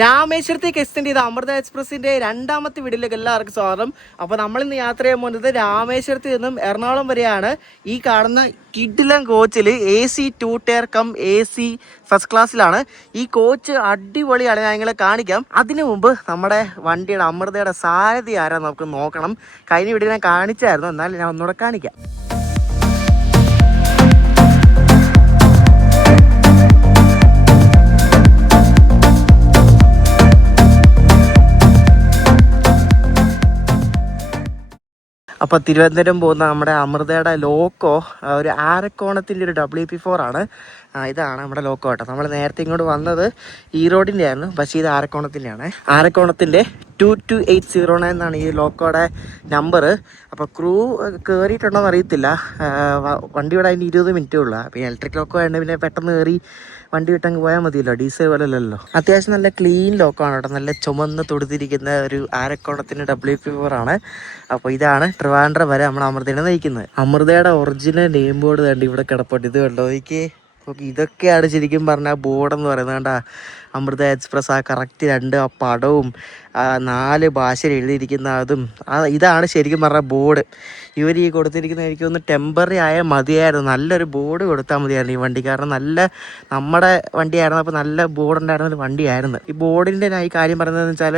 രാമേശ്വരത്തേക്ക് extend ചെയ്ത അമൃത എക്സ്പ്രസിന്റെ രണ്ടാമത്തെ വീഡിയോയിലേക്ക് എല്ലാവർക്കും സ്വാഗതം. അപ്പോൾ നമ്മളിന്ന് യാത്ര ചെയ്യാൻ പോകുന്നത് രാമേശ്വരത്ത് നിന്നും എറണാകുളം വരെയാണ്. ഈ കാണുന്ന കിഡിലൻ കോച്ചിൽ AC 2 tier cum AC first ക്ലാസ്സിലാണ്. ഈ കോച്ച് അടിപൊളിയാണ്, ഞാൻ നിങ്ങളെ കാണിക്കാം. അതിനു മുമ്പ് നമ്മുടെ വണ്ടിയുടെ അമൃതയുടെ സാരഥി ആരാ നമുക്ക് നോക്കണം. കഴിഞ്ഞ വീഡിയോ ഞാൻ കാണിച്ചായിരുന്നു, എന്നാലും ഞാൻ ഒന്നുകൂടെ കാണിക്കാം. അപ്പോൾ തിരുവനന്തപുരം പോകുന്ന നമ്മുടെ അമൃതയുടെ ലോക്കോ ഒരു ആരക്കോണത്തിൻ്റെ ഒരു WP4 ആണ്. ഇതാണ് നമ്മുടെ ലോക്കോ കേട്ടോ. നമ്മൾ നേരത്തെ ഇങ്ങോട്ട് വന്നത് ഈറോഡിൻ്റെ ആയിരുന്നു, പക്ഷേ ഇത് ആരക്കോണത്തിൻ്റെയാണ്. ആരക്കോണത്തിൻ്റെ 2280 എന്നാണ് ഈ ലോക്കോയുടെ നമ്പർ. അപ്പോൾ ക്രൂ കയറിയിട്ടുണ്ടോയെന്ന് അറിയത്തില്ല. വണ്ടി ഇവിടെ അതിന് 20 മിനിറ്റേ ഉള്ളൂ. പിന്നെ ഇലക്ട്രിക് ലോക്കോ ആയതുകൊണ്ട് പിന്നെ പെട്ടെന്ന് കയറി വണ്ടി വിട്ടങ്ങ് പോയാൽ മതിയല്ലോ, ഡീസൽ പോലെ അല്ലല്ലോ. അത്യാവശ്യം നല്ല ക്ലീൻ ലോക്കാണ് കേട്ടോ, നല്ല ചുമന്ന് തൊടുത്തിരിക്കുന്ന ഒരു ആരക്കോണത്തിൻ്റെ WP4 ആണ്. അപ്പോൾ ഇതാണ് ട്രിവാൻഡ്രം വരെ നമ്മൾ അമൃതയെ നയിക്കുന്നത്. അമൃതയുടെ ഒറിജിനൽ നെയിം ബോർഡ് കണ്ട് ഇവിടെ കിടപ്പുണ്ട്. ഇത് കണ്ടോ, ഇതൊക്കെയാണ് ശരിക്കും പറഞ്ഞാൽ ബോർഡെന്ന് പറയുന്നത്. കണ്ടാ, അമൃത എക്സ്പ്രസ് ആ കറക്റ്റ് 2 പടവും 4 ഭാഷയിൽ എഴുതിയിരിക്കുന്ന അതും ഇതാണ് ശരിക്കും പറഞ്ഞാൽ ബോർഡ്. ഇവർ ഈ കൊടുത്തിരിക്കുന്ന എനിക്കൊന്ന് ടെമ്പററി ആയാൽ മതിയായിരുന്നു. നല്ലൊരു ബോർഡ് കൊടുത്താൽ മതിയായിരുന്നു ഈ വണ്ടി, കാരണം നല്ല നമ്മുടെ വണ്ടിയായിരുന്നു. അപ്പോൾ നല്ല ബോർഡ് ഉണ്ടായിരുന്ന ഒരു വണ്ടിയായിരുന്നു. ഈ ബോർഡിൻ്റെ ഞാൻ ഈ കാര്യം പറയുന്നതെന്ന് വെച്ചാൽ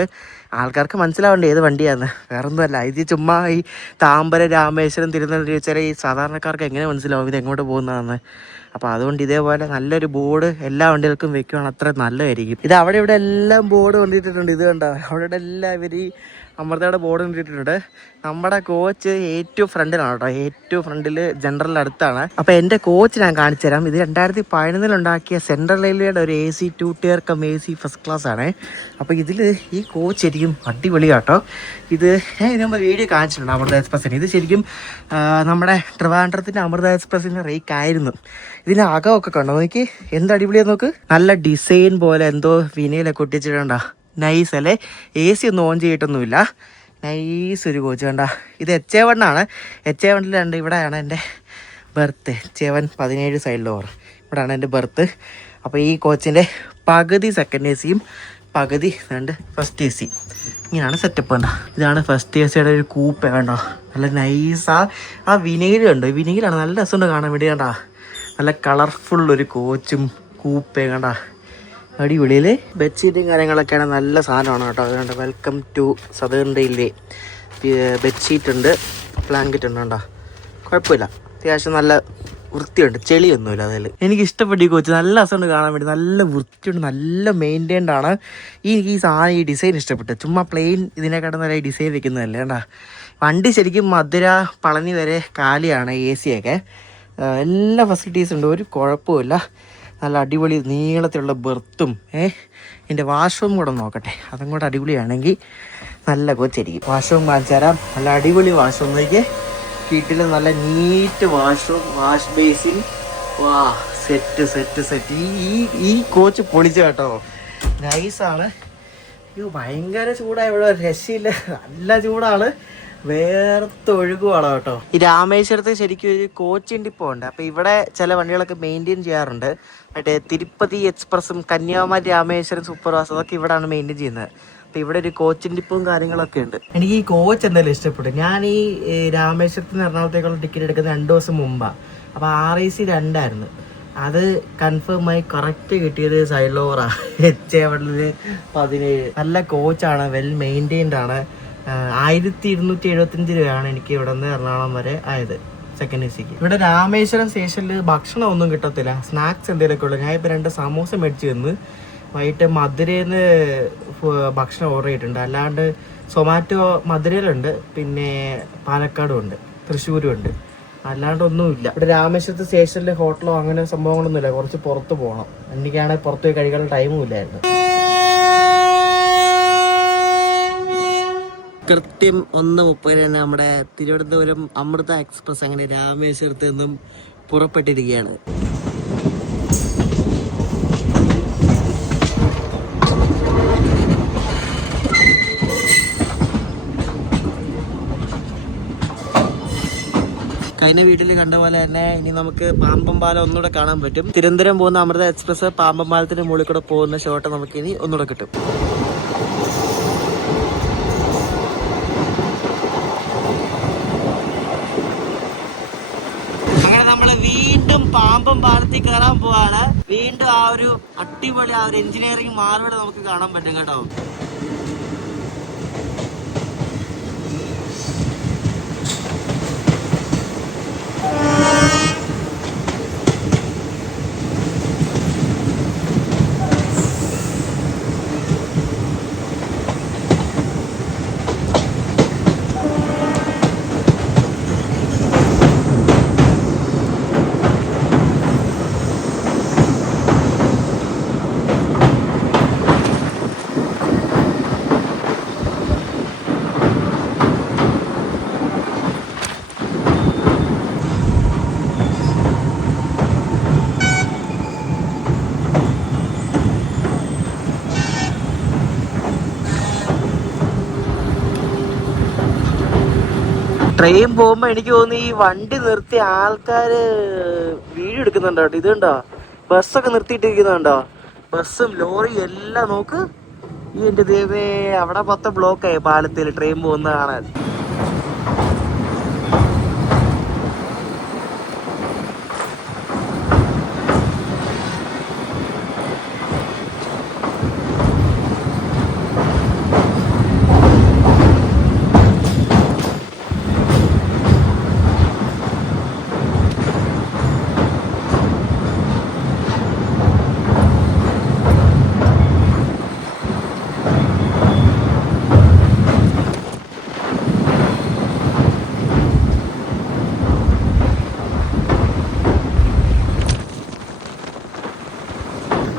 ആൾക്കാർക്ക് മനസ്സിലാവേണ്ട ഏത് വണ്ടിയാണ്, വേറൊന്നുമല്ല. ഇത് ചുമ്മാ ഈ താമ്പരം, രാമേശ്വരം, തിരുവനന്തപുരം ചോദിച്ചാൽ ഈ സാധാരണക്കാർക്ക് എങ്ങനെ മനസ്സിലാവും ഇത് എങ്ങോട്ട് പോകുന്നതെന്ന്. അപ്പോൾ അതുകൊണ്ട് ഇതേപോലെ നല്ലൊരു ബോർഡ് എല്ലാ വണ്ടികൾക്കും വെക്കുകയാണ് അത്ര നല്ലതായിരിക്കും. ഇത് അവിടെ ഇവിടെ എല്ലാം ബോർഡ് കൊണ്ടിട്ടിട്ടുണ്ട്. ഇത് കണ്ടോ, അവിടെ എല്ലാം ഇവർ അമൃതയുടെ ബോർഡ് കൊണ്ടിട്ടിട്ടുണ്ട്. നമ്മുടെ കോച്ച് ഏറ്റവും ഫ്രണ്ടിലാണ് കേട്ടോ, ഏറ്റവും ഫ്രണ്ടിൽ ജനറൽ അടുത്താണ്. അപ്പോൾ എൻ്റെ കോച്ച് ഞാൻ കാണിച്ചു തരാം. ഇത് 2011 ഉണ്ടാക്കിയ സെൻട്രൽ റെയിൽവേയുടെ ഒരു AC 2 tier cum AC first class ആണ്. അപ്പോൾ ഇതിൽ ഈ കോച്ച് ശരിക്കും അടിപൊളി കേട്ടോ. ഇത് ഞാൻ നമ്മൾ വീഡിയോ കാണിച്ചിട്ടുണ്ട് അമൃത എക്സ്പ്രസ്സിന്. ഇത് ശരിക്കും നമ്മുടെ ട്രിവാൻഡ്രത്തിൻ്റെ അമൃത എക്സ്പ്രസ്സിൻ്റെ റേക്ക് ആയിരുന്നു. ഇതിന് അകമൊക്കെ കണ്ടോ, നോക്കി എന്ത് അടിപൊളിയാന്ന് നോക്ക്. നല്ല ഡിസൈൻ പോലെ എന്തോ വിനയിലൊക്കെ ഒട്ടിച്ചിട്ടുണ്ടോ, നൈസ് അല്ലേ. AC ഒന്നും ഓൺ ചെയ്തിട്ടൊന്നുമില്ല, നൈസ് ഒരു കോച്ച് കണ്ട. ഇത് HA1 ആണ്. HA1 രണ്ട് ഇവിടെയാണ് എൻ്റെ ബർത്ത്. HA1 17 സൈഡിൽ ഓർ ഇവിടെയാണ് എൻ്റെ ബർത്ത്. അപ്പോൾ ഈ കോച്ചിൻ്റെ പകുതി സെക്കൻഡ് AC-യും പകുതി ഫസ്റ്റ് AC. ഇങ്ങനെയാണ് സെറ്റപ്പ് കണ്ടോ. ഇതാണ് ഫസ്റ്റ് AC-യുടെ ഒരു കൂപ്പ കണ്ടോ, നല്ല നൈസ്. ആ വിനയിൽ കണ്ടോ, വിനയിലാണ് നല്ല രസമുണ്ട് കാണാൻ വേണ്ടി കണ്ടാ. നല്ല കളർഫുൾ ഒരു കോച്ചും കൂപ്പേ കണ്ട, അടിപൊളിയിൽ. ബെഡ്ഷീറ്റും കാര്യങ്ങളൊക്കെയാണ് നല്ല സാധനമാണ് കേട്ടോ. അതുകൊണ്ട് welcome to southern railway. Bedsheet ഉണ്ട്, ബ്ലാങ്കറ്റ് ഉണ്ട് കണ്ടോ, കുഴപ്പമില്ല. അത്യാവശ്യം നല്ല വൃത്തിയുണ്ട്, ചെളിയൊന്നുമില്ല അതിൽ. എനിക്ക് ഇഷ്ടപ്പെട്ടു ഈ കോച്ച്, നല്ല രസമുണ്ട് കാണാൻ വേണ്ടി, നല്ല വൃത്തിയുണ്ട്, നല്ല മെയിൻറ്റൈൻഡ് ആണ്. എനിക്ക് ഈ സാധനം, ഈ ഡിസൈൻ ഇഷ്ടപ്പെട്ടു. ചുമ്മാ പ്ലെയിൻ ഇതിനെക്കാട്ടും നല്ല ഡിസൈൻ വെക്കുന്നതല്ലേ കണ്ടാ. വണ്ടി ശരിക്കും മധുര പളനി വരെ കാലിയാണ്. AC ഒക്കെ എല്ലാ ഫെസിലിറ്റീസും ഉണ്ട്, ഒരു കുഴപ്പമില്ല. നല്ല അടിപൊളി നീളത്തിലുള്ള ബെർത്തും എൻ്റെ വാഷ്റൂം കൂടെ നോക്കട്ടെ, അതും കൂടെ അടിപൊളിയാണെങ്കിൽ നല്ല കോച്ചായിരിക്കും. വാഷ്റൂം കാണിച്ചു തരാം. നല്ല അടിപൊളി വാഷ്റൂമിലേക്ക് വീട്ടിൽ നല്ല നീറ്റ് വാഷ്റൂം, വാഷ് ബേസിൻ. വാ, സെറ്റ് സെറ്റ് സെറ്റ്. ഈ കോച്ച് പൊളിച്ചു കേട്ടോ, നൈസാണ്. അയ്യോ ഭയങ്കര ചൂടാണ് ഇവിടെ, രക്ഷയില്ല, നല്ല ചൂടാണ്, വേർത്തൊഴുകുവാണ് കേട്ടോ. ഈ രാമേശ്വരത്ത് ശരിക്കും ഒരു കോച്ചിങ് ഡിപ്പോ ഉണ്ട്. അപ്പോൾ ഇവിടെ ചില വണ്ടികളൊക്കെ മെയിൻറ്റെയിൻ ചെയ്യാറുണ്ട്. മറ്റേ തിരുപ്പതി എക്സ്പ്രസും കന്യാകുമാരി രാമേശ്വരം സൂപ്പർ ഫാസ്റ്റ് അതൊക്കെ ഇവിടെയാണ് മെയിൻറ്റെയിൻ ചെയ്യുന്നത്. അപ്പോൾ ഇവിടെ ഒരു കോച്ചിങ് ഡിപ്പോയും കാര്യങ്ങളൊക്കെ ഉണ്ട്. എനിക്ക് ഈ കോച്ച് എന്തായാലും ഇഷ്ടപ്പെട്ടു. ഞാൻ ഈ രാമേശ്വരത്ത് നിന്ന് എറണാകുളത്തേക്കുള്ള ടിക്കറ്റ് എടുക്കുന്നത് 2 ദിവസം മുമ്പാണ്. അപ്പോൾ RAC 2 ആയിരുന്നു. അത് കൺഫേമായി കറക്റ്റ് കിട്ടിയത് സൈലോറാ HA1 17. നല്ല കോച്ചാണ്, വെൽ മെയിൻറ്റെയിൻഡ് ആണ്. 1275 രൂപയാണ് എനിക്ക് ഇവിടെ നിന്ന് എറണാകുളം വരെ ആയത് സെക്കൻഡ് AC-ക്ക്. ഇവിടെ രാമേശ്വരം സ്റ്റേഷനിൽ ഭക്ഷണം ഒന്നും കിട്ടത്തില്ല, സ്നാക്സ് എന്തെങ്കിലുമൊക്കെ ഉള്ളു. ഞാൻ ഇപ്പോൾ 2 സമോസ മേടിച്ച് തന്ന്. വൈകിട്ട് മധുരയിൽ നിന്ന് ഭക്ഷണം ഓർഡർ ചെയ്തിട്ടുണ്ട്. അല്ലാണ്ട് സൊമാറ്റോ മധുരയിലുണ്ട്, പിന്നെ പാലക്കാടും ഉണ്ട്, തൃശ്ശൂരും ഉണ്ട്, അല്ലാണ്ടൊന്നുമില്ല. ഇവിടെ രാമേശ്വരത്ത് സ്റ്റേഷനിൽ ഹോട്ടലോ അങ്ങനെ സംഭവങ്ങളൊന്നുമില്ല, കുറച്ച് പുറത്ത് പോകണം. എനിക്കാണെങ്കിൽ പുറത്ത് പോയി കഴിക്കാനുള്ള ടൈമും ഇല്ലായിരുന്നു. കൃത്യം 1:30 നമ്മുടെ തിരുവനന്തപുരം അമൃത എക്സ്പ്രസ് അങ്ങനെ രാമേശ്വരത്ത് നിന്നും പുറപ്പെട്ടിരിക്കുകയാണ്. കഴിഞ്ഞ വീട്ടിൽ കണ്ട പോലെ തന്നെ ഇനി നമുക്ക് പാമ്പം പാലം ഒന്നുകൂടെ കാണാൻ പറ്റും. തിരുവനന്തപുരം പോകുന്ന അമൃത എക്സ്പ്രസ് പാമ്പം പാലത്തിന് മുകളിൽ കൂടെ പോകുന്ന ഷോട്ട് നമുക്ക് ഇനി ഒന്നുകൂടെ കിട്ടും. അങ്ങനെ നമ്മള് വീണ്ടും പാമ്പം പാലത്തിൽ കയറാൻ പോവാണ്. വീണ്ടും ആ ഒരു അടിപൊളി ആ ഒരു എഞ്ചിനീയറിംഗ് മാർവൽ നമുക്ക് കാണാൻ പറ്റും കേട്ടോ. ട്രെയിൻ പോകുമ്പോ എനിക്ക് തോന്നുന്നു ഈ വണ്ടി നിർത്തി ആൾക്കാര് വീഡിയോ എടുക്കുന്നുണ്ടോ. ഇത് കണ്ടോ, ബസ്സൊക്കെ നിർത്തിയിട്ടിരിക്കുന്നുണ്ടോ, ബസ്സും ലോറിയും എല്ലാം. നോക്ക്, ഈ എന്റെ ദൈവമേ, അവിടെ മൊത്തം ബ്ലോക്കായി പാലത്തിൽ ട്രെയിൻ പോകുന്ന കാണാൻ.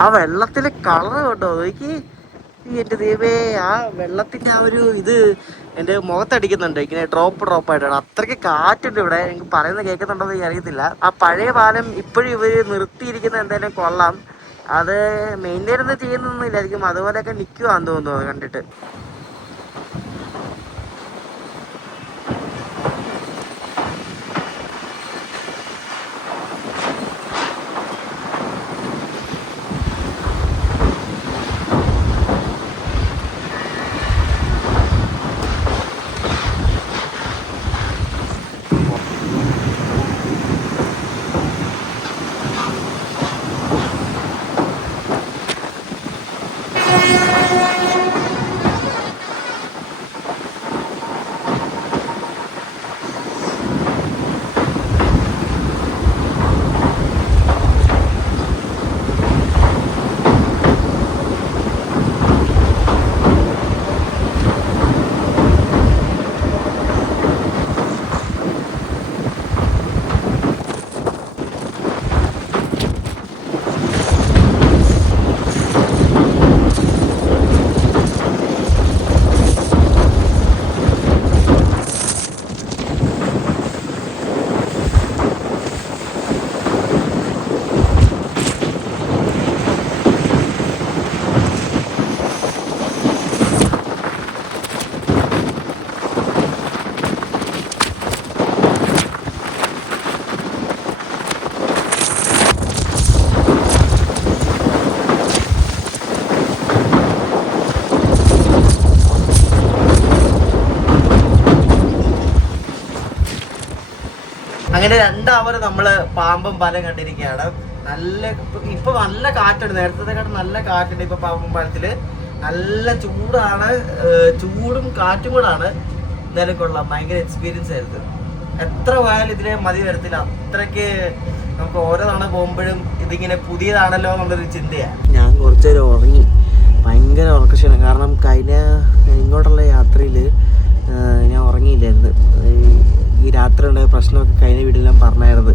ആ വെള്ളത്തിലെ കളർ കേട്ടോ, നോക്കി എന്റെ ദൈവമേ. ആ വെള്ളത്തിന്റെ ആ ഒരു ഇത് എന്റെ മുഖത്തടിക്കുന്നുണ്ട്, ഇങ്ങനെ ഡ്രോപ്പ് ആയിട്ടാണ്. അത്രയ്ക്ക് കാറ്റുണ്ട് ഇവിടെ. എനിക്ക് പറയുന്നത് കേൾക്കുന്നുണ്ടോ എന്ന് അറിയത്തില്ല. ആ പഴയ പാലം ഇപ്പോഴും ഇവര് നിർത്തിയിരിക്കുന്ന എന്തായാലും കൊള്ളാം. അത് മെയിൻറ്റെയിൻ ഒന്നും ചെയ്യുന്നൊന്നുമില്ലായിരിക്കും, അതുപോലെയൊക്കെ നിൽക്കുവാന്ന് തോന്നുന്നു കണ്ടിട്ട്. അങ്ങനെ 2 അവർ നമ്മള് പാമ്പം പാലം കണ്ടിരിക്കുകയാണ്. ഇപ്പൊ നല്ല കാറ്റുണ്ട്, നേരത്തെ നല്ല കാറ്റുണ്ട്. ഇപ്പൊ പാമ്പം പാലത്തില് നല്ല ചൂടാണ്, ചൂടും കാറ്റും കൂടാണ്. എന്തായാലും കൊള്ളാം, ഭയങ്കര എക്സ്പീരിയൻസ് ആയിരുന്നു. എത്ര പോയാലും ഇതിനെ മതി വരത്തില്ല. അത്രയ്ക്ക് നമുക്ക് ഓരോ തവണ പോകുമ്പോഴും ഇതിങ്ങനെ പുതിയതാണല്ലോ എന്നുള്ളൊരു ചിന്തയാണ്. ഞാൻ കുറച്ചേരം ഉറങ്ങി, ഭയങ്കര ഉറക്കക്ഷീണം. കാരണം കഴിഞ്ഞ ഇങ്ങോട്ടുള്ള യാത്രയിൽ ഞാൻ ഉറങ്ങിയില്ലായിരുന്നു. ഈ രാത്രി ഉണ്ടായ പ്രശ്നമൊക്കെ കഴിഞ്ഞ വീട്ടിലെല്ലാം പറഞ്ഞായിരുന്നു.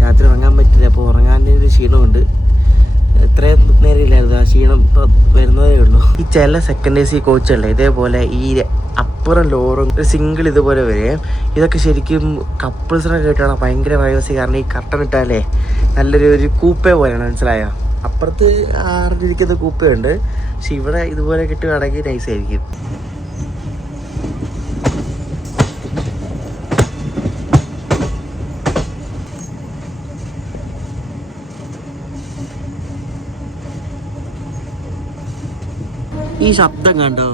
രാത്രി ഉറങ്ങാൻ പറ്റില്ല, അപ്പോൾ ഉറങ്ങാൻ്റെ ഒരു ക്ഷീണമുണ്ട്. എത്രയും നേരമില്ലായിരുന്നു, ആ ക്ഷീണം ഇപ്പോൾ വരുന്നതേ ഉള്ളൂ. ഈ ചില സെക്കൻഡ് AC കോച്ചുകളെ ഇതേപോലെ ഈ അപ്പുറം ലോറും ഒരു സിംഗിൾ ഇതുപോലെ വരും. ഇതൊക്കെ ശരിക്കും കപ്പിൾസിനൊക്കെ ആയിട്ടാണ് ഭയങ്കര പ്രൈവസി. കാരണം ഈ കർട്ടൻ ഇട്ടാലേ നല്ലൊരു കൂപ്പേ പോലെയാണ്, മനസ്സിലായോ? അപ്പുറത്ത് ആറിലിരിക്കുന്ന കൂപ്പയുണ്ട്, പക്ഷെ ഇവിടെ ഇതുപോലെ കിട്ടുകയാണെങ്കിൽ നൈസായിരിക്കും. ഈ ശബ്ദം കണ്ടോ,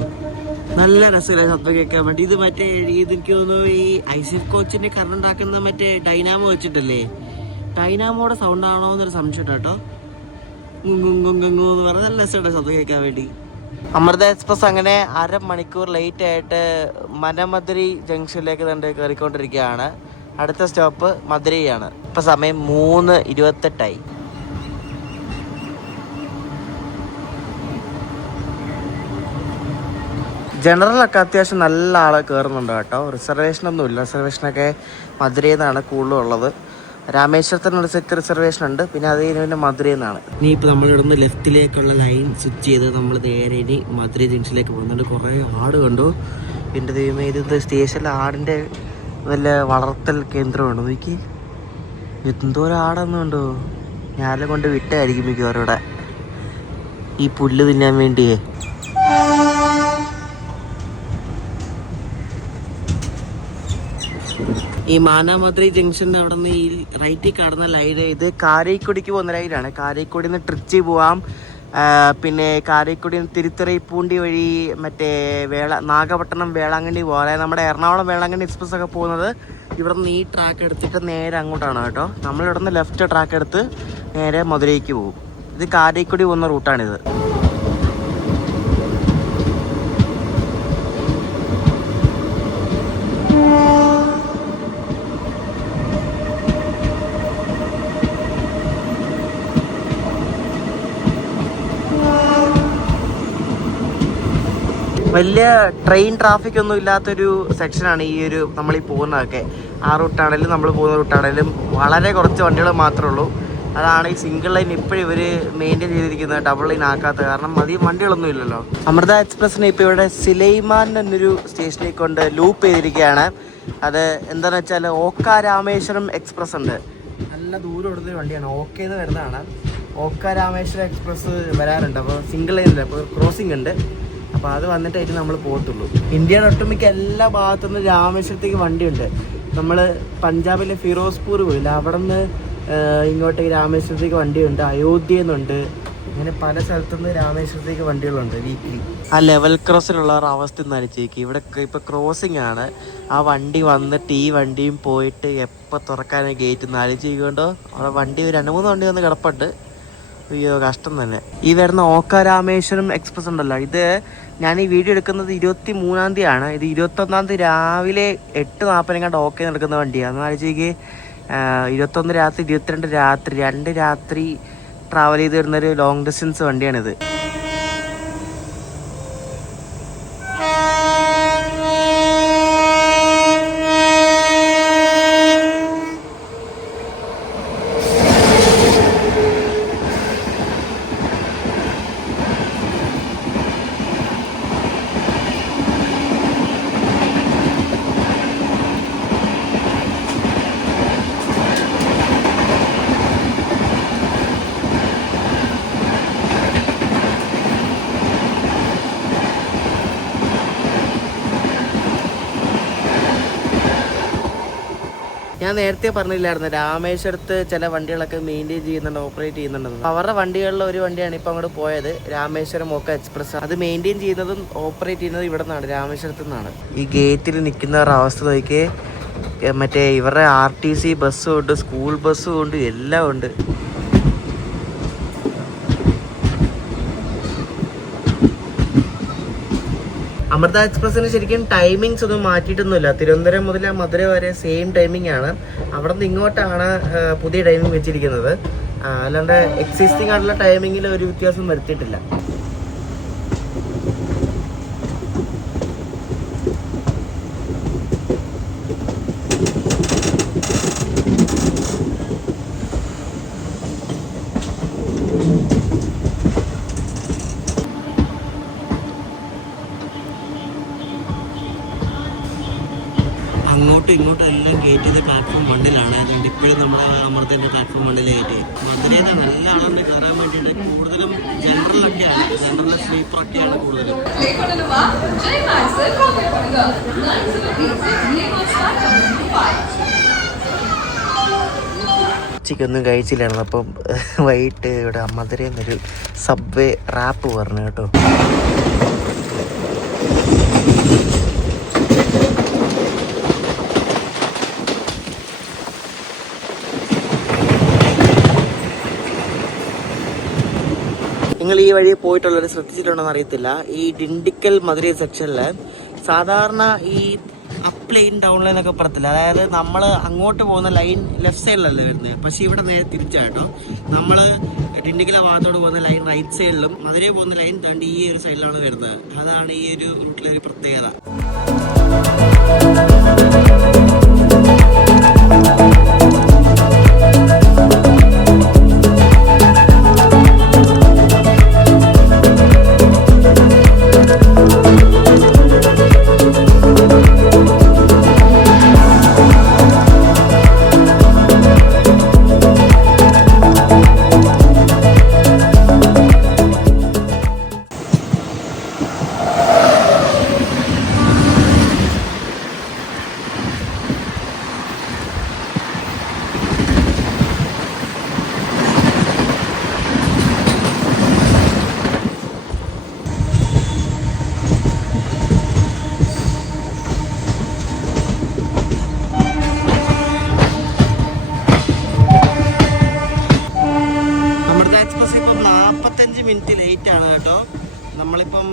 നല്ല രസമില്ല ശബ്ദം കേൾക്കാൻ വേണ്ടി. ഇത് മറ്റേ എനിക്ക് തോന്നുന്നു ഈ ഐസിഫ് കോച്ചിന്റെ കറണ്ട് ഉണ്ടാക്കുന്ന മറ്റേ ഡൈനാമോ വെച്ചിട്ടല്ലേ, ഡൈനാമോയുടെ സൗണ്ട് ആണോ എന്നൊരു സംശയം കേട്ടോ. എന്ന് പറഞ്ഞ നല്ല രസമുണ്ട് ശബ്ദം കേൾക്കാൻ വേണ്ടി. അമൃത എക്സ്പ്രസ് അങ്ങനെ 1/2 മണിക്കൂർ ലേറ്റ് ആയിട്ട് മനമധുരി ജംഗ്ഷനിലേക്ക് തന്നെ കയറിക്കൊണ്ടിരിക്കുകയാണ്. അടുത്ത സ്റ്റോപ്പ് മധുരയാണ്. ഇപ്പം സമയം 3:28. ജനറലൊക്കെ അത്യാവശ്യം നല്ല ആളെ കയറുന്നുണ്ട് കേട്ടോ. റിസർവേഷനൊന്നുമില്ല. റിസർവേഷനൊക്കെ മധുരയിൽ നിന്നാണ് കൂടുതലും ഉള്ളത്. രാമേശ്വരത്തിന് ഒരു സെറ്റ് റിസർവേഷൻ ഉണ്ട്, പിന്നെ അത് കഴിഞ്ഞ് മധുരയിൽ നിന്നാണ്. ഇനി ഇപ്പോൾ നമ്മളിവിടുന്ന് ലെഫ്റ്റിലേക്കുള്ള ലൈൻ സ്വിച്ച് ചെയ്ത് നമ്മൾ നേരെ ഇനി മധുര ജംഗ്ഷനിലേക്ക് പോകുന്നുണ്ട്. കുറേ ആട് കണ്ടു. എൻ്റെ ദൈവമേ, ഇത് സ്റ്റേഷനിൽ ആടിൻ്റെ വല്ല വളർത്തൽ കേന്ദ്രമുണ്ട്. നോക്കി എന്തോരം ആടെന്നും ഉണ്ടോ. ഞാനെ കൊണ്ട് വിട്ടായിരിക്കും മിക്കവാറും ഇവിടെ ഈ പുല്ല് തിന്നാൻ വേണ്ടിയേ. ഈ മാനാമധുരൈ ജംഗ്ഷൻ്റെ അവിടെ നിന്ന് ഈ റൈറ്റിൽ കാണുന്ന ലൈന് ഇത് കാരൈക്കുടിക്ക് പോകുന്ന ലൈനാണ്. കാരൈക്കുടിയിൽ നിന്ന് ട്രിച്ചി പോവാം, പിന്നെ കാരൈക്കുടിയിൽ നിന്ന് തിരുത്തറൈപ്പൂണ്ടി വഴി മറ്റേ നാഗപട്ടണം വേളാങ്കണ്ണി പോകാം. അതായത് നമ്മുടെ എറണാകുളം വേളാങ്കണ്ണി എക്സ്പ്രസ് ഒക്കെ പോകുന്നത് ഇവിടെ നിന്ന് ഈ ട്രാക്ക് എടുത്തിട്ട് നേരെ അങ്ങോട്ടാണ് കേട്ടോ. നമ്മളിവിടെ നിന്ന് ലെഫ്റ്റ് ട്രാക്ക് എടുത്ത് നേരെ മധുരയ്ക്ക് പോകും. ഇത് കാരൈക്കുടി പോകുന്ന റൂട്ടാണിത്. വലിയ ട്രെയിൻ ട്രാഫിക് ഒന്നും ഇല്ലാത്തൊരു സെക്ഷനാണ് ഈ ഒരു നമ്മളീ പോകുന്നതൊക്കെ. ആ റൂട്ടാണെങ്കിലും നമ്മൾ പോകുന്ന റൂട്ടാണെങ്കിലും വളരെ കുറച്ച് വണ്ടികൾ മാത്രമേ ഉള്ളൂ. അതാണ് ഈ സിംഗിൾ ലൈൻ ഇപ്പോഴും ഇവർ മെയിൻറ്റെയിൻ ചെയ്തിരിക്കുന്നത്, ഡബിൾ ലൈൻ ആക്കാത്തത്. കാരണം അധികം വണ്ടികളൊന്നും ഇല്ലല്ലോ. അമൃത എക്സ്പ്രസ്സിനെ ഇപ്പോൾ ഇവിടെ സിലൈമാൻ എന്നൊരു സ്റ്റേഷനിൽ കൊണ്ട് ലൂപ്പ് ചെയ്തിരിക്കുകയാണ്. അത് എന്താണെന്ന് വെച്ചാൽ ഓക്ക രാമേശ്വരം എക്സ്പ്രസ് ഉണ്ട്. നല്ല ദൂരം എടുത്തൊരു വണ്ടിയാണ്. ഓക്കേന്ന് വരുന്നതാണ്. ഓക്ക രാമേശ്വരം എക്സ്പ്രസ് വരാറുണ്ട്. അപ്പോൾ സിംഗിൾ ലൈനില്ല, അപ്പോൾ ക്രോസിംഗ് ഉണ്ട്. അപ്പോൾ അത് വന്നിട്ടായിട്ട് നമ്മൾ പോകത്തുള്ളൂ. ഇന്ത്യയുടെ ഒട്ടുമിക്ക എല്ലാ ഭാഗത്തുനിന്നും രാമേശ്വരത്തേക്ക് വണ്ടിയുണ്ട്. നമ്മൾ പഞ്ചാബിലെ ഫിറോസ്പൂർ പോയില്ല, അവിടെ നിന്ന് ഇങ്ങോട്ടേക്ക് രാമേശ്വരത്തേക്ക് വണ്ടിയുണ്ട്. അയോധ്യയിൽ നിന്നുണ്ട്. അങ്ങനെ പല സ്ഥലത്തുനിന്ന് രാമേശ്വരത്തേക്ക് വണ്ടികളുണ്ട് വീക്കിലി. ആ ലെവൽ ക്രോസിലുള്ള ഒരു അവസ്ഥ ഒന്ന് അടിച്ചേക്ക്. ഇവിടെ ഇപ്പോൾ ക്രോസിംഗ് ആണ്. ആ വണ്ടി വന്നിട്ട് ഈ വണ്ടിയും പോയിട്ട് എപ്പോൾ തുറക്കാനാണ് ഗേറ്റ് ഒന്ന് അടിച്ചേക്കൊണ്ടോ. അവിടെ വണ്ടി 2-3 വണ്ടി വന്ന് കിടപ്പുണ്ട്. അയ്യോ കഷ്ടം തന്നെ. ഈ വരുന്ന ഓക്ക രാമേശ്വരം എക്സ്പ്രസ് ഉണ്ടല്ലോ, ഇത് ഞാൻ ഈ വീഡിയോ എടുക്കുന്നത് 23-ാം തീയതിയാണ്. ഇത് 21-ാം തീയതി രാവിലെ 8:40 ഓക്കെ നടക്കുന്ന വണ്ടിയാണ്. എന്ന് ആലോചിക്ക്, 21 രാത്രി 22 രാത്രി 2 രാത്രി ട്രാവൽ ചെയ്ത് വരുന്നൊരു ലോങ് ഡിസ്റ്റൻസ് വണ്ടിയാണിത്. ഞാൻ നേരത്തെ പറഞ്ഞില്ലായിരുന്നു രാമേശ്വരത്ത് ചില വണ്ടികളൊക്കെ മെയിൻറ്റെയിൻ ചെയ്യുന്നുണ്ട്, ഓപ്പറേറ്റ് ചെയ്യുന്നുണ്ടെന്ന്. അവരുടെ വണ്ടികളിൽ ഒരു വണ്ടിയാണ് ഇപ്പോൾ അങ്ങോട്ട് പോയത്, രാമേശ്വരം ഓക്ക എക്സ്പ്രസ്. അത് മെയിൻറ്റെയിൻ ചെയ്യുന്നതും ഓപ്പറേറ്റ് ചെയ്യുന്നതും ഇവിടെ നിന്നാണ്, രാമേശ്വരത്തു നിന്നാണ്. ഈ ഗേറ്റിൽ നിൽക്കുന്നവരുടെ അവസ്ഥ നോക്കിയേ. മറ്റേ ഇവരുടെ RTC ബസ്സും ഉണ്ട്, സ്കൂൾ ബസ്സും ഉണ്ട്, എല്ലാം ഉണ്ട്. അമൃത എക്സ്പ്രസ്സിന് ശരിക്കും ടൈമിങ്സ് ഒന്നും മാറ്റിയിട്ടൊന്നുമില്ല. തിരുവനന്തപുരം മുതൽ മധുര വരെ സെയിം ടൈമിംഗ് ആണ്. അവിടെ നിന്ന് ഇങ്ങോട്ടാണ് പുതിയ ടൈമിംഗ് വെച്ചിരിക്കുന്നത്. അല്ലാണ്ട് എക്സിസ്റ്റിംഗ് ആയിട്ടുള്ള ടൈമിങ്ങിൽ ഒരു വ്യത്യാസം വരുത്തിയിട്ടില്ല. അങ്ങോട്ടും ഇങ്ങോട്ടും എല്ലാം കയറ്റി ചെയ്ത് പ്ലാറ്റ്ഫോം 1-ലാണ്. അതുകൊണ്ട് ഇപ്പോഴും നമ്മൾ അമൃതേൻ്റെ പ്ലാറ്റ്ഫോം 1-ൽ കയറ്റി. മധുരയിൽ നല്ല ആളെന്ന് കയറാൻ വേണ്ടിയിട്ട് കൂടുതലും ജനറലൊക്കെയാണ്, ജനറൽ സ്ലീപ്പറൊക്കെയാണ് കൂടുതലും. ഉച്ചയ്ക്കൊന്നും കഴിച്ചില്ലായിരുന്നു. അപ്പം വൈകിട്ട് ഇവിടെ മധുരയിൽ നിന്നൊരു സബ്വേ റാപ്പ് പറഞ്ഞു കേട്ടോ. വഴി പോയിട്ടുള്ളവർ ശ്രദ്ധിച്ചിട്ടുണ്ടോ എന്ന് അറിയത്തില്ല. ഈ ഡിണ്ടിക്കൽ മധുരൈ സെക്ഷനില് സാധാരണ ഈ അപ്പ് ലൈൻ ഡൗൺ ലൈൻ എന്നൊക്കെ പറയത്തില്ല, അതായത് നമ്മൾ അങ്ങോട്ട് പോകുന്ന ലൈൻ ലെഫ്റ്റ് സൈഡിലല്ലേ വരുന്നത്. പക്ഷെ ഇവിടെ നേരെ തിരിച്ചാട്ടോ, നമ്മൾ ഡിണ്ടിക്കല ഭാഗത്തോട് പോകുന്ന ലൈൻ റൈറ്റ് സൈഡിലും മധുരൈ പോകുന്ന ലൈൻ താണ്ടി ഈ ഒരു സൈഡിലാണ് വരുന്നത്. അതാണ് ഈ ഒരു റൂട്ടിലെ ഒരു പ്രത്യേകത. മിനിറ്റ് ലേറ്റ് ആണ് കേട്ടോ. നമ്മളിപ്പം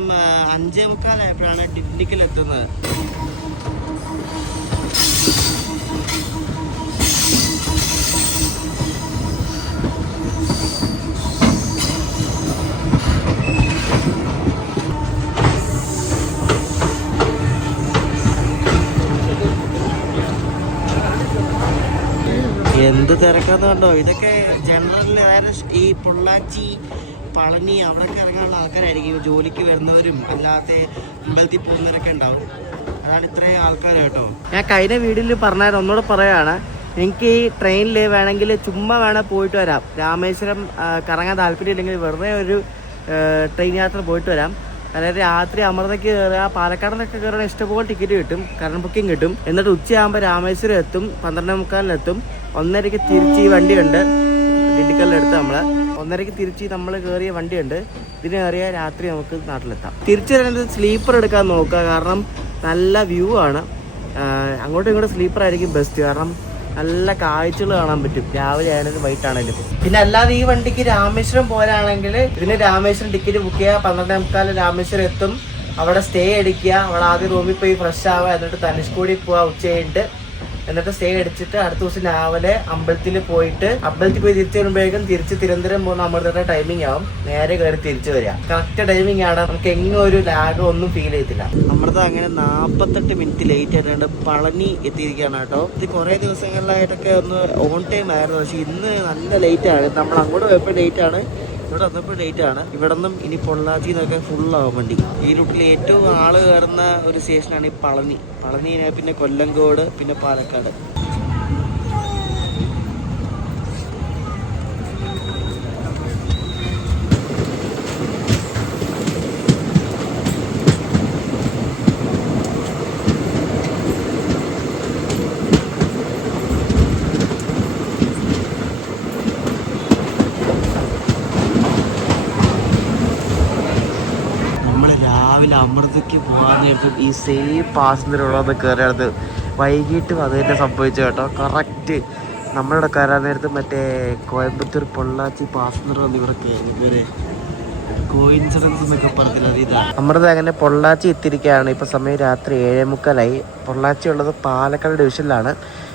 5:45 ആയപ്പോഴാണ് ഡിണ്ടിക്കൽ എത്തുന്നത്. എന്ത് തിരക്കാന്ന് കണ്ടോ. ഇതൊക്കെ ജനറൽ ഈ പൊള്ളാച്ചി, പളനി അവിടെയൊക്കെ ഇറങ്ങാനുള്ള ആൾക്കാരായിരിക്കും. ജോലിക്ക് വരുന്നവരും അല്ലാത്ത അമ്പലത്തിൽ പോകുന്നവരൊക്കെ ഉണ്ടാവും. അതാണ് ഇത്രയും ആൾക്കാർ കേട്ടോ. ഞാൻ കഴിഞ്ഞ വീഡിയോയിൽ പറഞ്ഞാൽ ഒന്നുകൂടെ പറയുകയാണ്, നിങ്ങൾക്ക് ഈ ട്രെയിനിൽ വേണമെങ്കിൽ ചുമ്മാ വേണേൽ പോയിട്ട് വരാം. രാമേശ്വരം കറങ്ങാൻ താല്പര്യം ഇല്ലെങ്കിൽ വെറുതെ ഒരു ട്രെയിൻ യാത്ര പോയിട്ട് വരാം. അതായത് രാത്രി അമൃതയ്ക്ക് കയറുക, പാലക്കാടിനൊക്കെ കയറുക, ഇഷ്ടംപോലെ ടിക്കറ്റ് കിട്ടും, കറണ്ട് ബുക്കിംഗ് കിട്ടും. എന്നിട്ട് ഉച്ചയാകുമ്പോൾ രാമേശ്വരം എത്തും, 12:45 1:30 തിരിച്ച് ഈ വണ്ടിയുണ്ട് ഡിണ്ടിക്കലിലെടുത്ത്. നമ്മൾ 1:30 തിരിച്ച് നമ്മൾ കയറിയ വണ്ടിയുണ്ട്. ഇതിന് കയറിയ രാത്രി നമുക്ക് നാട്ടിലെത്താം. തിരിച്ചു വരുന്നത് സ്ലീപ്പർ എടുക്കാൻ നോക്കുക, കാരണം നല്ല വ്യൂ ആണ്. അങ്ങോട്ടും ഇങ്ങോട്ടും സ്ലീപ്പർ ആയിരിക്കും ബെസ്റ്റ്, കാരണം നല്ല കാഴ്ചകൾ കാണാൻ പറ്റും, രാവിലെ ആണെങ്കിലും വൈകിട്ടാണെങ്കിലും. പിന്നെ അല്ലാതെ ഈ വണ്ടിക്ക് രാമേശ്വരം പോരാണെങ്കിൽ ഇതിന് രാമേശ്വരം ടിക്കറ്റ് ബുക്ക് ചെയ്യുക, 12:45 രാമേശ്വരം എത്തും. അവിടെ സ്റ്റേ അടിക്കുക, അവിടെ ആദ്യം റൂമിൽ പോയി ഫ്രഷ് ആവുക, എന്നിട്ട് ധനുഷ്കോടി പോവുക ഉച്ച കഴിഞ്ഞിട്ട്. എന്നിട്ട് സ്റ്റേ അടിച്ചിട്ട് അടുത്ത ദിവസം രാവിലെ അമ്പലത്തിൽ പോയി തിരിച്ചു വരുമ്പോഴേക്കും തിരിച്ച് തിരുവനന്തപുരം പോകുന്ന അമൃതയുടെ ടൈമിംഗ് ആവും. നേരെ കയറി തിരിച്ചു വരിക. കറക്റ്റ് ടൈമിംഗ് ആണ്, നമുക്ക് എങ്ങും ഒരു ലാഗോ ഒന്നും ഫീൽ ചെയ്തില്ല. അമൃത അങ്ങനെ 48 മിനിറ്റ് ലേറ്റ് ആയിട്ടുണ്ട് പളനി എത്തിയിരിക്കുകയാണ് കേട്ടോ. ഇത് കുറേ ദിവസങ്ങളിലായിട്ടൊക്കെ ഒന്ന് ഓൺ ടൈം ആയിരുന്നു, പക്ഷെ ഇന്ന് നല്ല ലേറ്റ് ആണ്. നമ്മൾ അങ്ങോട്ട് പോയപ്പോൾ ലേറ്റ് ആണ്, ഇവിടെ വന്നപ്പോൾ ലേറ്റ് ആണ്. ഇവിടെ നിന്നും ഇനി പൊള്ളാച്ചി എന്നൊക്കെ ഫുള്ളാവും വണ്ടി. ഈ റൂട്ടിൽ ഏറ്റവും ആള് കയറുന്ന ഒരു സ്റ്റേഷനാണ് ഈ പളനി. പിന്നെ കൊല്ലങ്കോട്, പിന്നെ പാലക്കാട്. അമൃതയ്ക്ക് പോകാൻ നേരത്തും ഈ സെയിം പാസഞ്ചറുള്ളത് കയറിയത് വൈകിട്ടും അത് തന്നെ സംഭവിച്ചു കേട്ടോ. കറക്റ്റ് നമ്മളിവിടെ കയറാൻ നേരത്ത് മറ്റേ കോയമ്പത്തൂർ പൊള്ളാച്ചി പാസഞ്ചർ വന്ന് ഇവിടെ കയറി. ഇവരെ കോയിൻസിഡൻസ് എന്നൊക്കെ പറഞ്ഞില്ല, അത് ഇതാ. അമൃത അങ്ങനെ പൊള്ളാച്ചി എത്തിയിരിക്കുകയാണ്. ഇപ്പോൾ സമയം രാത്രി 7:45. പൊള്ളാച്ചി ഉള്ളത് പാലക്കാട് ഡിവിഷനിലാണ്.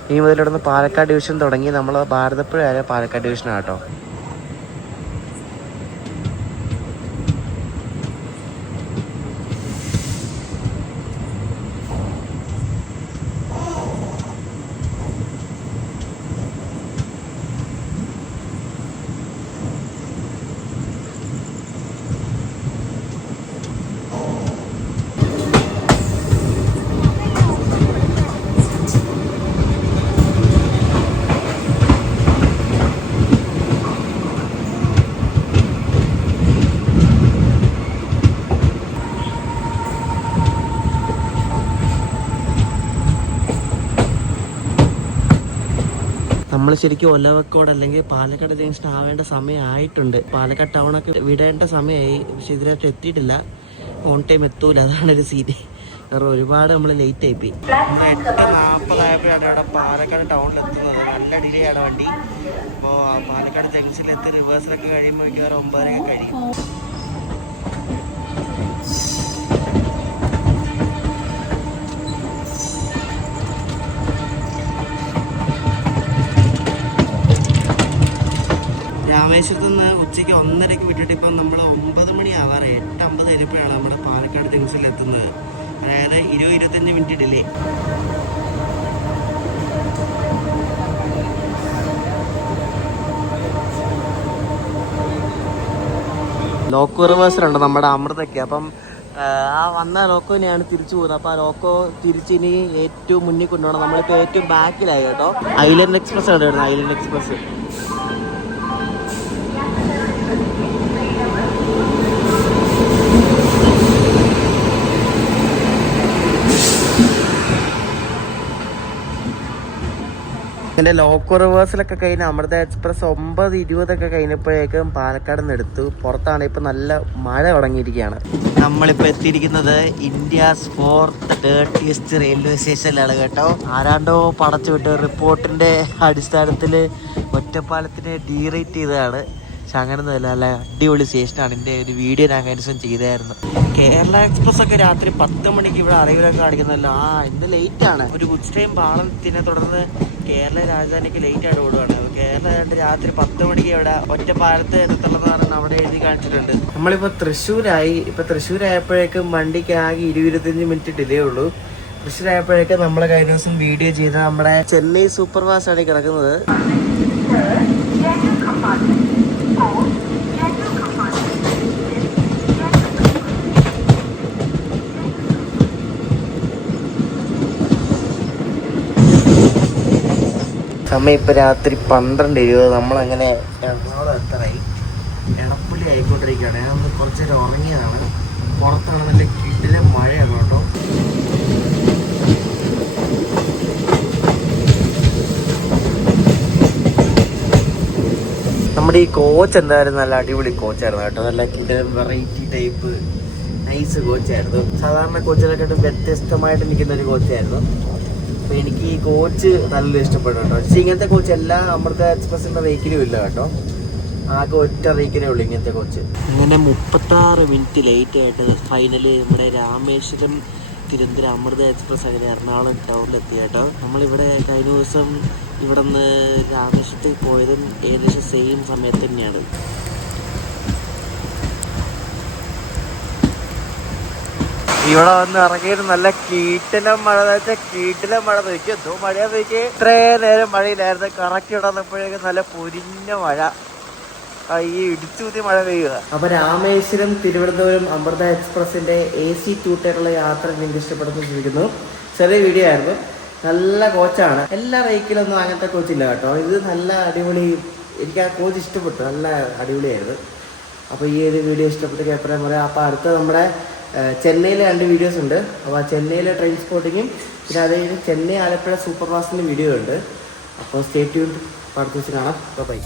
ഇനി മുതൽ ഇവിടുന്ന് പാലക്കാട് ഡിവിഷൻ തുടങ്ങി നമ്മൾ ഭാരതപ്പുഴ വരെ പാലക്കാട് ഡിവിഷനാണ് കേട്ടോ. നമ്മൾ ശരിക്കും ഒലവക്കോട് അല്ലെങ്കിൽ പാലക്കാട് ജംഗ്ഷൻ ആവേണ്ട സമയമായിട്ടുണ്ട്. പാലക്കാട് ടൗണൊക്കെ വിടേണ്ട സമയമായി, പക്ഷെ ഇതിനായിട്ട് എത്തിയിട്ടില്ല. ഓൺ ടൈം എത്തൂല, അതാണ് ഒരു സീന്. കാരണം ഒരുപാട് നമ്മൾ ലേറ്റ് ആയിപ്പോയി. 8:40 ആയപ്പോഴാണ് ഇവിടെ പാലക്കാട് ടൗണിൽ എത്തുന്നത്. നല്ല ഡിലേ ആണ് വണ്ടി. അപ്പോൾ പാലക്കാട് ജംഗ്ഷനിലെത്തി റിവേഴ്സിലൊക്കെ കഴിയുമ്പോൾ 9:30 കഴിയും. രാമേശ്വരത്ത് നിന്ന് ഉച്ചയ്ക്ക് 1:30 വിട്ടിട്ട് ഇപ്പം നമ്മൾ 9 മണി ആവാറ് 8:50 കഴിഞ്ഞപ്പോഴാണ് നമ്മുടെ പാലക്കാട് ജംഗ്ഷനിൽ എത്തുന്നത്. അതായത് 20-25 മിനിറ്റ് ഡിലേ. ലോക്കോ റിവേഴ്സിലുണ്ട് നമ്മുടെ അമൃതയ്ക്ക്. അപ്പം ആ വന്ന ലോക്കോനെയാണ് തിരിച്ചു പോകുന്നത്. അപ്പോൾ ആ ലോക്കോ തിരിച്ചിനി ഏറ്റവും മുന്നിൽ കൊണ്ടുപോകണം. നമ്മളിപ്പോൾ ഏറ്റവും ബാക്കിലായി കേട്ടോ. ഐലൻഡ് എക്സ്പ്രസ് ആണ് വരുന്നത്, ഐലൻഡ് എക്സ്പ്രസ്. എൻ്റെ ലോക്കോ റിവേഴ്സിലൊക്കെ കഴിഞ്ഞ് അമൃത എക്സ്പ്രസ് 9:20 കഴിഞ്ഞപ്പോഴേക്കും പാലക്കാട് നിന്ന് എടുത്തു. പുറത്താണ് ഇപ്പം നല്ല മഴ തുടങ്ങിയിരിക്കുകയാണ്. നമ്മളിപ്പോൾ എത്തിയിരിക്കുന്നത് ഇന്ത്യാസ് 4th ഡേർട്ടിയസ്റ്റ് റെയിൽവേ സ്റ്റേഷനിലാണ് കേട്ടോ. ആരാണ്ടോ പടച്ചു വിട്ട് റിപ്പോർട്ടിൻ്റെ അടിസ്ഥാനത്തിൽ ഒറ്റപ്പാലത്തിനെ ഡീറേറ്റ് ചെയ്തതാണ്. പക്ഷെ അങ്ങനെയൊന്നുമല്ല, നല്ല അടിപൊളി സ്റ്റേഷനാണ്. എൻ്റെ ഒരു വീഡിയോ ഞാൻ കഴിഞ്ഞ ദിവസം ചെയ്തായിരുന്നു. കേരള എക്സ്പ്രസ് ഒക്കെ രാത്രി 10 മണിക്ക് ഇവിടെ അറിവിലൊക്കെ കാണിക്കുന്നല്ലോ. ഇന്ന് ലേറ്റാണ്. ഒരു ഗുഡ്സ് ട്രെയിൻ പാളത്തിനെ തുടർന്ന് കേരള രാജധാനിക്ക് ലേറ്റായിട്ട് ഓടുകയാണ്. കേരള രാത്രി 10 മണിക്ക് ഇവിടെ ഒറ്റപ്പാലത്ത് എത്തുള്ളതാണ് അവിടെ എഴുതി കാണിച്ചിട്ടുണ്ട്. നമ്മളിപ്പോൾ തൃശ്ശൂരായി. ഇപ്പോൾ തൃശ്ശൂരായപ്പോഴേക്കും വണ്ടിക്ക് ആകെ 20-25 മിനിറ്റ് ഡിലേ ഉള്ളൂ. തൃശ്ശൂരായപ്പോഴേക്കും നമ്മളെ കഴിഞ്ഞ ദിവസം വീഡിയോ ചെയ്ത നമ്മുടെ ചെന്നൈ സൂപ്പർ ഫാസ്റ്റ് ആണ് കിടക്കുന്നത്. സമയം ഇപ്പോൾ രാത്രി 12:20. നമ്മളങ്ങനെ എറണാകുളം എത്താറായി. എടപ്പള്ളി ആയിക്കൊണ്ടിരിക്കുകയാണ്. ഞാൻ കുറച്ച് നേരം ഉറങ്ങിയതാണ്. പുറത്താണ് നല്ല കിടില മഴയാണ് കേട്ടോ. നമ്മുടെ ഈ കോച്ച് എന്തായാലും നല്ല അടിപൊളി കോച്ചായിരുന്നു കേട്ടോ. നല്ല കിടിലൻ വെറൈറ്റി ടൈപ്പ് നൈസ് കോച്ചായിരുന്നു. സാധാരണ കോച്ചിനെക്കാട്ടും വ്യത്യസ്തമായിട്ട് നിൽക്കുന്ന ഒരു കോച്ചായിരുന്നു. അപ്പോൾ എനിക്ക് ഈ കോച്ച് നല്ല ഇഷ്ടപ്പെടും കേട്ടോ. പക്ഷേ ഇങ്ങനത്തെ കോച്ച് എല്ലാ അമൃത എക്സ്പ്രസിൻ്റെ റേക്കിലും ഇല്ല കേട്ടോ. ആകെ ഒറ്റ റേക്കിലേ ഉള്ളൂ ഇങ്ങനത്തെ കോച്ച്. ഇങ്ങനെ 36 മിനിറ്റ് ലേറ്റ് ആയിട്ട് ഫൈനല് നമ്മുടെ രാമേശ്വരം തിരുവനന്തപുരം അമൃത എക്സ്പ്രസ് അങ്ങനെ എറണാകുളം ടൗണിലെത്തി കേട്ടോ. നമ്മളിവിടെ കഴിഞ്ഞ ദിവസം ഇവിടെ നിന്ന് രാമേശ്വരത്തേക്ക് പോയതും ഏകദേശം സെയിം സമയത്ത് തന്നെയാണ്. ഇവിടെ വന്ന് ഇറങ്ങിയിട്ട് നല്ല കീട്ടിലും മഴ വെച്ചാൽ കീട്ടിലും മഴ പെയ്ക്കും. എന്തോ മഴയാ പെയ്ക്ക്. ഇത്രയും നേരം മഴയില്ലായിരുന്നു. കറക്റ്റ് ഇവിടെ വന്നപ്പോഴേക്കും നല്ല പൊരിഞ്ഞ മഴ, ഈ ഇടിച്ചൂതി മഴ പെയ്യുക. അപ്പൊ രാമേശ്വരം തിരുവനന്തപുരം അമൃത എക്സ്പ്രസിന്റെ AC 2 ടയറുള്ള യാത്ര എനിക്ക് ഇഷ്ടപ്പെടുന്നു. ചെറിയ വീഡിയോ ആയിരുന്നു. നല്ല കോച്ചാണ്. എല്ലാ റേക്കിലൊന്നും അങ്ങനത്തെ കോച്ചില്ല കേട്ടോ. ഇത് നല്ല അടിപൊളി. എനിക്ക് ആ കോച്ച് ഇഷ്ടപ്പെട്ടു. നല്ല അടിപൊളിയായിരുന്നു. അപ്പോൾ ഈ ഒരു വീഡിയോ ഇഷ്ടപ്പെട്ട അഭിപ്രായം പറയാം. അപ്പോൾ അടുത്ത നമ്മുടെ ചെന്നൈയിലെ 2 വീഡിയോസ് ഉണ്ട്. അപ്പോൾ ചെന്നൈയിലെ ട്രെയിൻ സ്പോട്ടിങ്ങും പിന്നെ അതായത് ചെന്നൈ ആലപ്പുഴ സൂപ്പർ ഫാസ്റ്റിൻ്റെ വീഡിയോ ഉണ്ട്. അപ്പോൾ സ്റ്റേ ട്യൂൺഡ്. അടുത്ത വെച്ച് കാണാം. ബൈ.